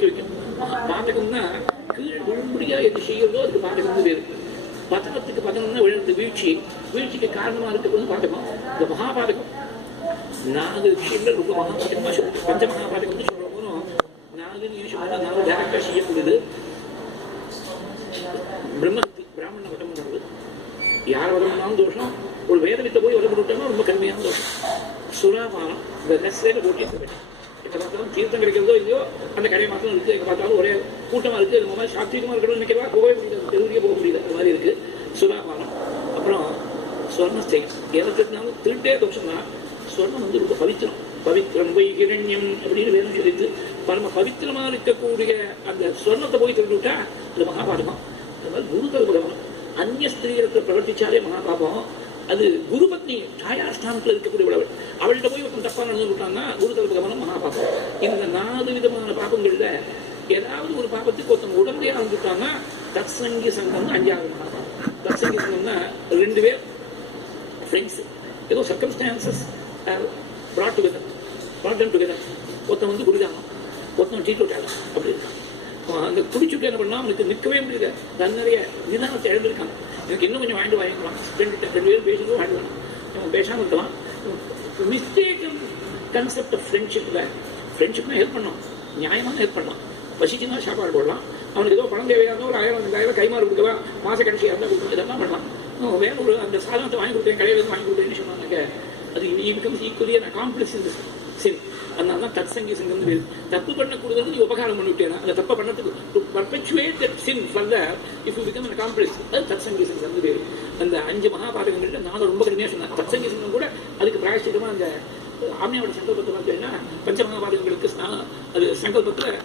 தூக்கி வைக்கும். பாதகம்னா கீழ் விழும்படியா எது செய்யறதோ அதுக்கு பாதகம்னு பேரு. பதனத்துக்கு பதனம்னா விழுந்து வீழ்ச்சி, வீழ்ச்சிக்கு காரணமா இருக்கிறது பாதகம். இந்த மகாபாதகம் 4 விஷயங்கள் ரொம்ப மகாபாதகமா சொல்லுது. பஞ்ச மகாபாதகம்னு சொல்ற போதும் 4 4 டேரக்டா செய்யக்கூடியது. பிராமண வதம் பண்றது, யார் வதம் பண்ணாலும் தோஷம். ஒரு வேதவித்தை போய் வதம் பண்ணிட்டோம்னா ரொம்ப கடுமையான தோஷம். சுறாபானம் இந்த நெஸ்லேல போட்டி இருக்க இப்போ பார்த்தாலும் தீர்த்தம் கிடைக்கிறதோ இல்லையோ அந்த கடை மாத்திரம் இருக்குது. எங்கே பார்த்தாலும் ஒரே கூட்டமாக இருக்குது. அது மாதிரி சாத்வீகமாக இருக்கணும்னு நினைக்கிறதா போகவே முடியாது, தெருவிலேயே போக முடியாது. அது மாதிரி இருக்குது சுறாபானம். அப்புறம் ஸ்வர்ணஸ்தேயம், எதை திருட்டினாலும் திருட்டே தோஷம் தான். ஸ்வர்ணம் வந்து ரொம்ப பவித்திரம். பவித்திரம் போய் கிரண்யம் அப்படின்னு வேணும் சொல்லிட்டு பரம பவித்திரமாக இருக்கக்கூடிய அந்த ஸ்வர்ணத்தை போய் திருட்டு விட்டா அது மகாபாதகம். அது மாதிரி குரு கல்பகமனம், அந்நிய ஸ்திரீகளுக்கு பிரவர்த்திச்சாலே மகாபாபம். அது குரு பத்னி தாயார் ஸ்தானத்தில் இருக்கக்கூடியவள், அவள்கிட்ட போய் ஒருத்தன் தப்பா நடந்து விட்டான்னா குரு கல்பகமனம் மகாபாபம். இந்த 4 விதமான பாபங்கள்ல ஏதாவது ஒரு பாபத்துக்கு ஒருத்தன் உடனடியாக வந்துட்டான்னா தத்சங்கி சங்கம் 5வது மகாபாபம். தத்சங்கி சங்கம்னா 2 பேர் ஃப்ரெண்ட்ஸ், ஏதோ சர்க்கம்ஸ்டான்சஸ் brought them together. ஒருத்தன் வந்து குடிதானம், ஒருத்தன் டீட்டோட்டாலும் அப்படி இருக்கான். அந்த குடிச்சுட்டு என்ன பண்ணா அவனுக்கு நிற்கவே முடியல. நிறைய நிதானத்தை எழுந்திருக்காங்க. எனக்கு இன்னும் கொஞ்சம் வாங்கிக்கலாம், 2 பேரும் பேசுறதும் வாங்கிக்கலாம், அவன் பேசாமல் இருக்கலாம். மிஸ்டேக்கன் கான்செப்ட் ஆஃப் ஃப்ரெண்ட்ஷிப்ல, ஃப்ரெண்ட்ஷிப்னா ஹெல்ப் பண்ணலாம், நியாயமான ஹெல்ப் பண்ணலாம். பசிக்குன்னா சாப்பாடு போடலாம், அவனுக்கு ஏதோ பணம் தேவையாக ஒரு 1000 2000 கைமாறு கொடுக்கவா, மாச கடைசியாக இருந்தால் கொடுக்கணும், இதெல்லாம் பண்ணலாம். வேற ஒரு அந்த சாதனத்தை வாங்கி கொடுத்தேன், கடையில் இருந்து வாங்கி கொடுத்தேன்னு சொன்னாங்க. அது becomes equally an accomplice in this sin. அதனால தான் தத்சங்கி சங்கம் பேரு. தப்பு பண்ணக்கூடாது நீ உபகாரம் பண்ணிவிட்டேன்னா அந்த தப்பை பண்ணதுக்கு to perpetuate that sin further if you become an accomplice, அது தத்சங்கி சங்கம் பேரு. அந்த 5 மகாபாதகங்கள்ல 4 ரொம்ப கடுமையாக சொன்னாங்க. தத்சங்கி சங்கம் கூட அதுக்கு பிராயச்சித்தமா அந்த ஆம்னியோட சங்கல்பத்தை பார்த்தீங்கன்னா பஞ்ச மகாபாதகங்களுக்கு அது சங்கல்பத்தில்